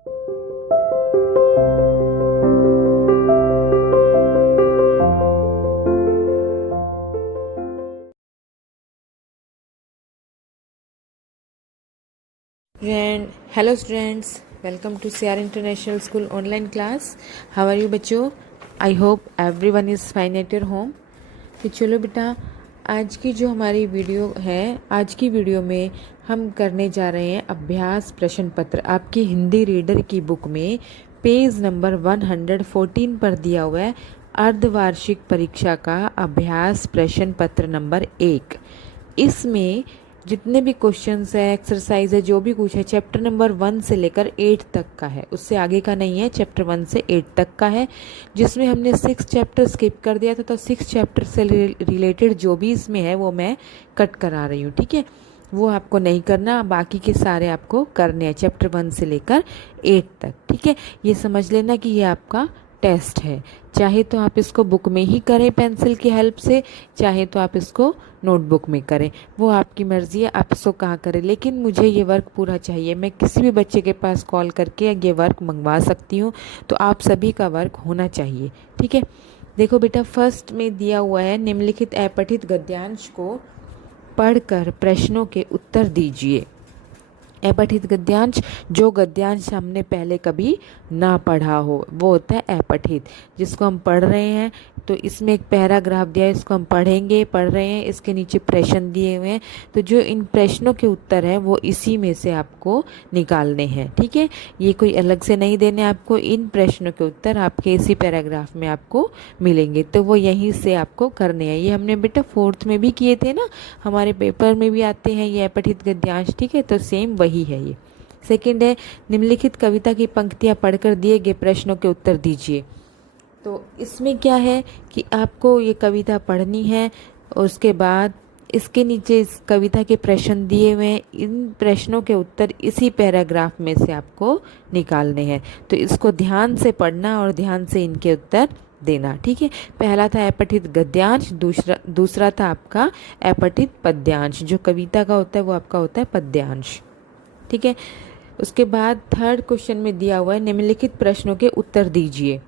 Hello students, welcome to CR International School online class. How are you बच्चों? I hope everyone is fine at your home. तो चलो बेटा, आज की जो हमारी वीडियो है, आज की वीडियो में हम करने जा रहे हैं अभ्यास प्रश्न पत्र। आपकी हिंदी रीडर की बुक में पेज नंबर 114 पर दिया हुआ है अर्धवार्षिक परीक्षा का अभ्यास प्रश्न पत्र नंबर 1। इसमें जितने भी क्वेश्चंस है, एक्सरसाइज है, जो भी कुछ है, चैप्टर नंबर 1 से लेकर 8 तक का है, उससे आगे का नहीं है। चैप्टर 1 से 8 तक का है, जिसमें हमने 6 चैप्टर स्किप कर दिया था। तो 6 चैप्टर से रिलेटेड जो भी इसमें है वो मैं कट करा रही हूँ, ठीक है। वो आपको नहीं करना, बाकी के सारे आपको करने हैं चैप्टर 1 से लेकर 8 तक, ठीक है। ये समझ लेना कि ये आपका टेस्ट है। चाहे तो आप इसको बुक में ही करें पेंसिल की हेल्प से, चाहे तो आप इसको नोटबुक में करें, वो आपकी मर्जी है, आप इसको कहाँ करें। लेकिन मुझे ये वर्क पूरा चाहिए। मैं किसी भी बच्चे के पास कॉल करके ये वर्क मंगवा सकती हूँ, तो आप सभी का वर्क होना चाहिए, ठीक है। देखो बेटा, फर्स्ट में दिया हुआ है निम्नलिखित अपठित गद्यांश को पढ़कर प्रश्नों के उत्तर दीजिए। अपठित गद्यांश, जो गद्यांश हमने पहले कभी ना पढ़ा हो वो होता है अपठित। जिसको हम पढ़ रहे हैं, तो इसमें एक पैराग्राफ दिया है, इसको हम पढ़ेंगे, पढ़ रहे हैं, इसके नीचे प्रश्न दिए हुए हैं। तो जो इन प्रश्नों के उत्तर हैं वो इसी में से आपको निकालने हैं, ठीक है। ये कोई अलग से नहीं देने आपको, इन प्रश्नों के उत्तर आपके इसी पैराग्राफ में आपको मिलेंगे, तो वो यहीं से आपको करने हैं। ये हमने बेटा 4th में भी किए थे ना, हमारे पेपर में भी आते हैं ये अपठित गद्यांश, ठीक है। तो सेम वही है ये। सेकंड है निम्नलिखित कविता की पंक्तियां पढ़कर दिए गए प्रश्नों के उत्तर दीजिए। तो इसमें क्या है कि आपको ये कविता पढ़नी है, और उसके बाद इसके नीचे इस कविता के प्रश्न दिए हुए हैं, इन प्रश्नों के उत्तर इसी पैराग्राफ में से आपको निकालने हैं। तो इसको ध्यान से पढ़ना और ध्यान से इनके उत्तर देना, ठीक है। पहला था अपठित गद्यांश, दूसरा था आपका अपठित पद्यांश। जो कविता का होता है वो आपका होता है पद्यांश, ठीक है। उसके बाद थर्ड क्वेश्चन में दिया हुआ है निम्नलिखित प्रश्नों के उत्तर दीजिए।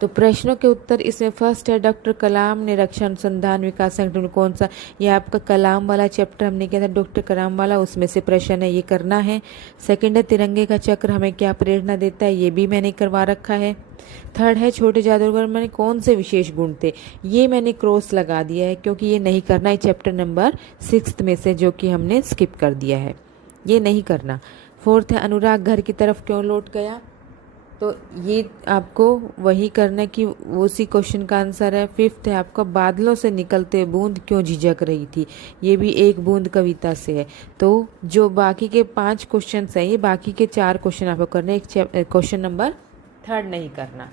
तो प्रश्नों के उत्तर इसमें फर्स्ट है डॉक्टर कलाम ने रक्षा अनुसंधान विकास संगठन में कौन सा, ये आपका कलाम वाला चैप्टर हमने किया था, डॉक्टर कलाम वाला, उसमें से प्रश्न है, ये करना है। सेकंड है तिरंगे का चक्र हमें क्या प्रेरणा देता है, ये भी मैंने करवा रखा है। थर्ड है छोटे जादूगर में कौन से विशेष गुण थे, ये मैंने क्रॉस लगा दिया है क्योंकि ये नहीं करना है चैप्टर नंबर 6 में से, जो कि हमने स्किप कर दिया है, ये नहीं करना। फोर्थ है अनुराग घर की तरफ क्यों लौट गया, तो ये आपको वही करना है कि उसी क्वेश्चन का आंसर है। फिफ्थ है आपका बादलों से निकलते बूंद क्यों झिझक रही थी, ये भी एक बूंद कविता से है। तो जो बाकी के 5 क्वेश्चन हैं, ये बाकी के 4 क्वेश्चन आपको करने, एक क्वेश्चन नंबर 3 नहीं करना,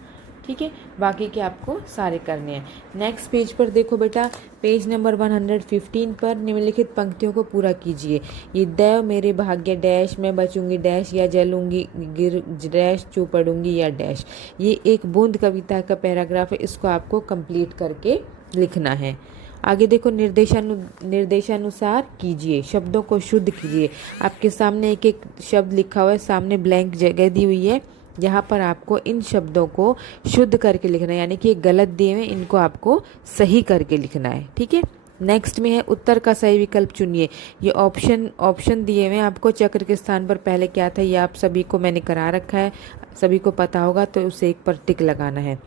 ठीक है। बाकी के आपको सारे करने हैं। नेक्स्ट पेज पर देखो बेटा, पेज नंबर 115 पर निम्नलिखित पंक्तियों को पूरा कीजिए। ये दैव मेरे भाग्य डैश, मैं बचूंगी डैश, या जलूंगी गिर डैश, चू पड़ूंगी या डैश। ये एक बूंद कविता का पैराग्राफ है, इसको आपको कंप्लीट करके लिखना है। आगे देखो, निर्देशानुसार कीजिए, शब्दों को शुद्ध कीजिए। आपके सामने एक एक शब्द लिखा हुआ है, सामने ब्लैंक जगह दी हुई है, यहाँ पर आपको इन शब्दों को शुद्ध करके लिखना है, यानी कि गलत दिए हुए इनको आपको सही करके लिखना है, ठीक है। नेक्स्ट में है उत्तर का सही विकल्प चुनिए। ये ऑप्शन दिए हुए हैं आपको, चक्र के स्थान पर पहले क्या था ये आप सभी को मैंने करा रखा है, सभी को पता होगा, तो उसे एक पर टिक लगाना है।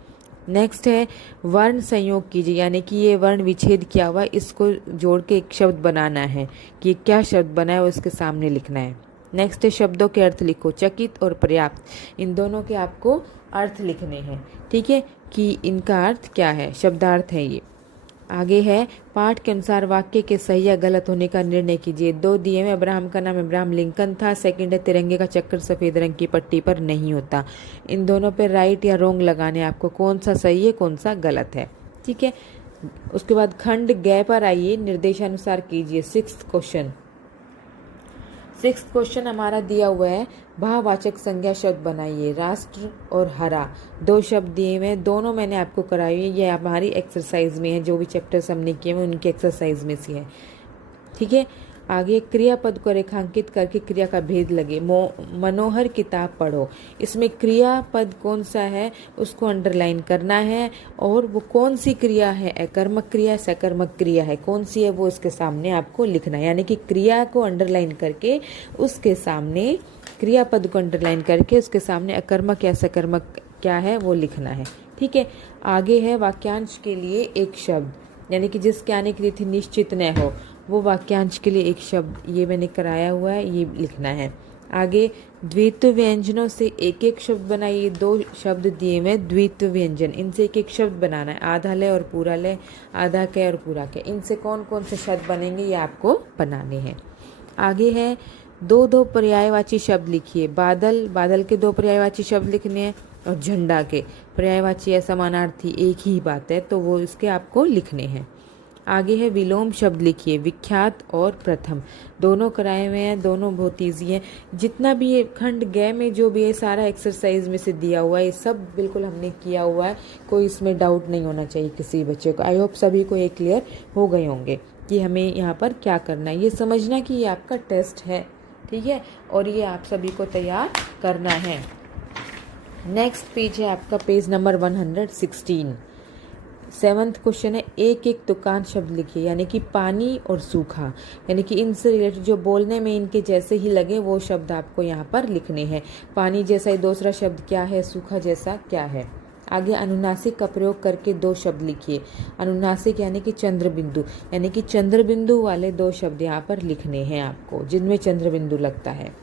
नेक्स्ट है वर्ण संयोग कीजिए, यानी कि ये वर्ण विच्छेद किया हुआ, इसको जोड़ के एक शब्द बनाना है, कि क्या शब्द बना है वो इसके सामने लिखना है। नेक्स्ट है शब्दों के अर्थ लिखो, चकित और पर्याप्त, इन दोनों के आपको अर्थ लिखने हैं, ठीक है, कि इनका अर्थ क्या है, शब्दार्थ है ये। आगे है पाठ के अनुसार वाक्य के सही या गलत होने का निर्णय कीजिए। 2 दिए में अब्राहम का नाम अब्राहम लिंकन था। सेकंड है तिरंगे का चक्र सफ़ेद रंग की पट्टी पर नहीं होता। इन दोनों पे राइट या रोंग लगाने, आपको कौन सा सही है कौन सा गलत है, ठीक है। उसके बाद खंड ग पर आइए, निर्देशानुसार कीजिए। 6th क्वेश्चन हमारा दिया हुआ है, भाववाचक संज्ञा शब्द बनाइए। राष्ट्र और हरा 2 शब्द दिए हुए हैं, दोनों मैंने आपको कराई है, ये हमारी एक्सरसाइज में है, जो भी चैप्टर्स हमने किए हैं उनकी एक्सरसाइज में से है, ठीक है। आगे क्रियापद को रेखांकित करके क्रिया का भेद लगे। मनोहर किताब पढ़ो, इसमें क्रियापद कौन सा है उसको अंडरलाइन करना है, और वो कौन सी क्रिया है, अकर्मक क्रिया सकर्मक क्रिया है, कौन सी है वो इसके सामने आपको लिखना है। यानी कि क्रिया को अंडरलाइन करके उसके सामने, क्रियापद को अंडरलाइन करके उसके सामने अकर्मक या सकर्मक क्या है वो लिखना है। ठीक है, आगे है वाक्यांश के लिए एक शब्द, यानी कि जिसके आने के लिए थी निश्चित न हो, वो वाक्यांश के लिए एक शब्द ये मैंने कराया हुआ है, ये लिखना है। आगे द्वित्व व्यंजनों से एक एक शब्द बनाइए। 2 शब्द दिए हुए द्वित्व व्यंजन, इनसे एक एक शब्द बनाना है। आधा लय और पूरा लय, आधा क और पूरा क, इनसे कौन कौन से शब्द बनेंगे ये आपको बनाने हैं। आगे है 2 पर्यायवाची शब्द लिखिए। बादल, बादल के 2 पर्यायवाची शब्द लिखने हैं, और झंडा के पर्यायवाची या समानार्थी एक ही बात है तो वो इसके आपको लिखने हैं। आगे है विलोम शब्द लिखिए। विख्यात और प्रथम दोनों कराए हुए हैं, दोनों बहुत ईजी हैं। जितना भी ये खंड ग में जो भी है सारा एक्सरसाइज में से दिया हुआ है, ये सब बिल्कुल हमने किया हुआ है, कोई इसमें डाउट नहीं होना चाहिए किसी बच्चे को। आई होप सभी को ये क्लियर हो गए होंगे कि हमें यहाँ पर क्या करना है। ये समझना कि ये आपका टेस्ट है, ठीक है, और ये आप सभी को तैयार करना है। नेक्स्ट पेज है आपका पेज नंबर 116। 7th क्वेश्चन है एक एक तुकान शब्द लिखिए, यानी कि पानी और सूखा, यानी कि इनसे रिलेटेड जो बोलने में इनके जैसे ही लगे वो शब्द आपको यहाँ पर लिखने हैं। पानी जैसा ही दूसरा शब्द क्या है, सूखा जैसा क्या है। आगे अनुनासिक का प्रयोग करके 2 शब्द लिखिए। अनुनासिक यानी कि चंद्र बिंदु, यानी कि चंद्र बिंदु वाले 2 शब्द यहाँ पर लिखने हैं आपको, जिनमें चंद्र बिंदु लगता है।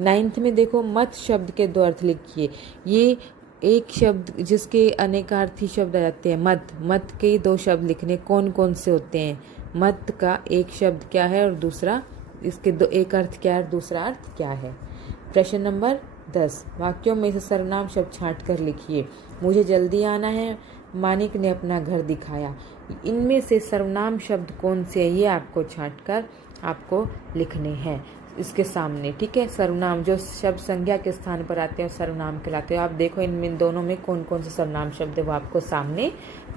9th में देखो मत शब्द के 2 अर्थ लिखिए। ये एक शब्द जिसके अनेकार्थी शब्द आ जाते हैं, मत, मत के 2 शब्द लिखने, कौन कौन से होते हैं। मत का एक शब्द क्या है और दूसरा, इसके एक अर्थ क्या है और दूसरा अर्थ क्या है। प्रश्न नंबर 10, वाक्यों में से सर्वनाम शब्द छांट कर लिखिए। मुझे जल्दी आना है, मानिक ने अपना घर दिखाया। इनमें से सर्वनाम शब्द कौन से है ये आपको छांट कर आपको लिखने हैं इसके सामने। ठीक है, सर्वनाम जो शब्द संज्ञा के स्थान पर आते हैं सर्वनाम कहलाते हैं। आप देखो इनमें दोनों में कौन कौन से सर्वनाम शब्द है वो आपको सामने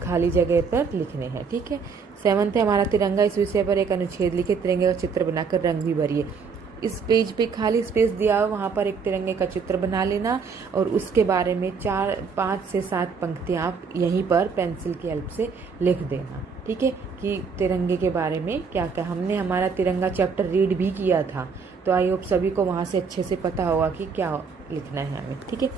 खाली जगह पर लिखने हैं। ठीक है, 7th है हमारा तिरंगा। इस विषय पर एक अनुच्छेद लिखे, तिरंगे का चित्र बनाकर रंग भी भरिए। इस पेज पे खाली स्पेस दिया हो वहाँ पर एक तिरंगे का चित्र बना लेना, और उसके बारे में 5 से 7 पंक्तियाँ आप यहीं पर पेंसिल की हेल्प से लिख देना। ठीक है, कि तिरंगे के बारे में क्या क्या, हमने हमारा तिरंगा चैप्टर रीड भी किया था, तो आई होप सभी को वहाँ से अच्छे से पता होगा कि क्या लिखना है हमें। ठीक है,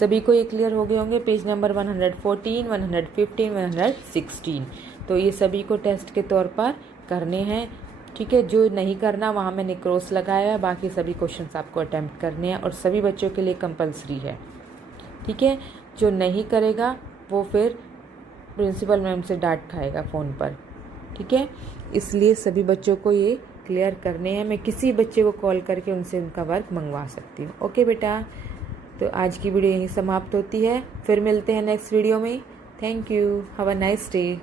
सभी को ये क्लियर हो गए होंगे। पेज नंबर 114, 115, 116, तो ये सभी को टेस्ट के तौर पर करने हैं। ठीक है, जो नहीं करना वहाँ मैंने क्रॉस लगाया है, बाकी सभी क्वेश्चंस आपको अटेम्प्ट करने हैं और सभी बच्चों के लिए कंपलसरी है। ठीक है, जो नहीं करेगा वो फिर प्रिंसिपल मैम से डांट खाएगा फ़ोन पर। ठीक है, इसलिए सभी बच्चों को ये क्लियर करने हैं। मैं किसी बच्चे को कॉल करके उनसे उनका वर्क मंगवा सकती हूँ। ओके बेटा, तो आज की वीडियो यहीं समाप्त होती है, फिर मिलते हैं नेक्स्ट वीडियो में। Thank you, have a nice day.